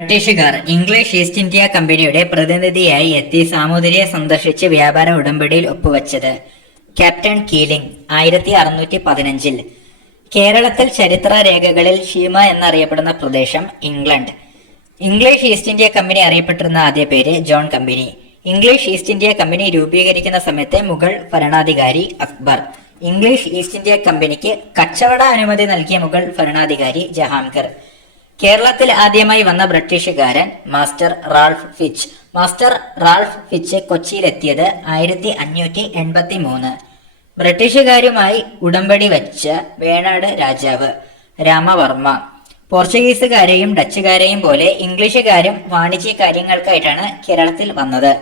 ബ്രിട്ടീഷുകാർ English east India കമ്പനിയുടെ പ്രതിനിധിയായി എത്തി സാമൂതിരിയെ സന്ദർശിച്ച് വ്യാപാര ഉടമ്പടിയിൽ ഒപ്പുവച്ചത് ക്യാപ്റ്റൻ കീലിംഗ് 1615. കേരളത്തിൽ ചരിത്ര രേഖകളിൽ ഷീമ എന്നറിയപ്പെടുന്ന പ്രദേശം England. English east India company അറിയപ്പെട്ടിരുന്ന ആദ്യ പേര് John company. English east India company രൂപീകരിക്കുന്ന സമയത്തെ മുഗൾ ഭരണാധികാരി അക്ബർ. ഇംഗ്ലീഷ് ഈസ്റ്റ് ഇന്ത്യ കമ്പനിക്ക് കച്ചവട അനുമതി നൽകിയ മുഗൾ ഭരണാധികാരി ജഹാംഗീർ. കേരളത്തിൽ ആദ്യമായി വന്ന ബ്രിട്ടീഷുകാരൻ master Ralph Fitch. Master Ralph Fitch കൊച്ചിയിലെത്തിയത് 1583. ബ്രിട്ടീഷുകാരുമായി ഉടമ്പടി വച്ച വേണാട് രാജാവ് രാമവർമ്മ. പോർച്ചുഗീസുകാരെയും ഡച്ചുകാരെയും പോലെ ഇംഗ്ലീഷുകാരും വാണിജ്യ കാര്യങ്ങൾക്കായിട്ടാണ് കേരളത്തിൽ വന്നത്.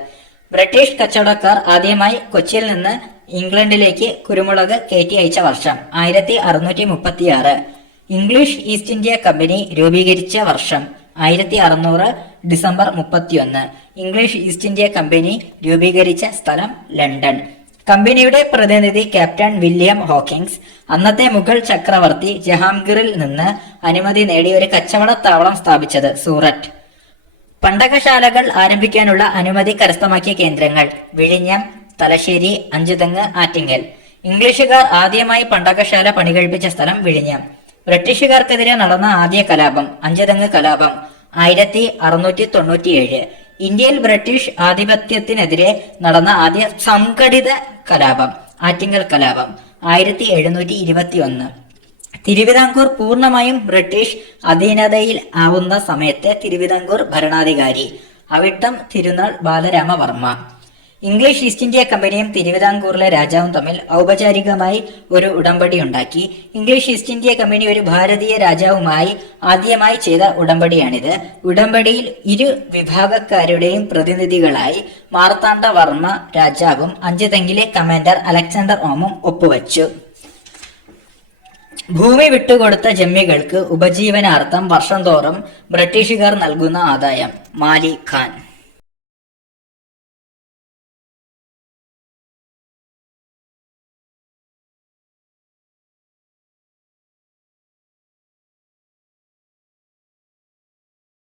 ബ്രിട്ടീഷ് കച്ചവടക്കാർ ആദ്യമായി കൊച്ചിയിൽ നിന്ന് ഇംഗ്ലണ്ടിലേക്ക് കുരുമുളക് കയറ്റി അയച്ച വർഷം 1636. ഇംഗ്ലീഷ് ഈസ്റ്റ് ഇന്ത്യ കമ്പനി രൂപീകരിച്ച വർഷം 1600 December 31. English east India company രൂപീകരിച്ച സ്ഥലം ലണ്ടൻ. കമ്പനിയുടെ പ്രതിനിധി ക്യാപ്റ്റൻ വില്യം ഹോക്കിൻസ് അന്നത്തെ മുഗൾ ചക്രവർത്തി ജഹാംഗീറിൽ നിന്ന് അനുമതി നേടി ഒരു കച്ചവട താവളം സ്ഥാപിച്ചത് സൂററ്റ്. പണ്ടകശാലകൾ ആരംഭിക്കാനുള്ള അനുമതി കരസ്ഥമാക്കിയ കേന്ദ്രങ്ങൾ വിഴിഞ്ഞം, തലശ്ശേരി, അഞ്ചുതെങ്ങ്, ആറ്റിങ്ങൽ. ഇംഗ്ലീഷുകാർ ആദ്യമായി പണ്ടകശാല പണികഴിപ്പിച്ച സ്ഥലം വിഴിഞ്ഞം. ബ്രിട്ടീഷുകാർക്കെതിരെ നടന്ന ആദ്യ കലാപം അഞ്ചുതെങ്ങ് കലാപം 1697. ഇന്ത്യയിൽ ബ്രിട്ടീഷ് ആധിപത്യത്തിനെതിരെ നടന്ന ആദ്യ സംഘടിത കലാപം ആറ്റിങ്ങൽ കലാപം 1721. തിരുവിതാംകൂർ പൂർണ്ണമായും ബ്രിട്ടീഷ് അധീനതയിൽ ആവുന്ന സമയത്തെ തിരുവിതാംകൂർ ഭരണാധികാരി അവിട്ടം തിരുനാൾ ബാലരാമവർമ്മ. ഇംഗ്ലീഷ് ഈസ്റ്റ് ഇന്ത്യ കമ്പനിയും തിരുവിതാംകൂറിലെ രാജാവും തമ്മിൽ ഔപചാരികമായി ഒരു ഉടമ്പടി ഉണ്ടാക്കി. ഇംഗ്ലീഷ് ഈസ്റ്റ് ഇന്ത്യ കമ്പനി ഒരു ഭാരതീയ രാജാവുമായി ആദ്യമായി ചെയ്ത ഉടമ്പടിയാണിത്. ഉടമ്പടിയിൽ ഇരു വിഭാഗക്കാരുടെയും പ്രതിനിധികളായി മാർത്താണ്ഡവർമ്മ രാജാവും അഞ്ചുതെങ്ങിലെ കമാൻഡർ അലക്സാണ്ടർ ഓമും ഒപ്പുവച്ചു. ഭൂമി വിട്ടുകൊടുത്ത ജമ്മികൾക്ക് ഉപജീവനാർത്ഥം വർഷം തോറും ബ്രിട്ടീഷുകാർ നൽകുന്ന ആദായം. മാലി ഖാൻ.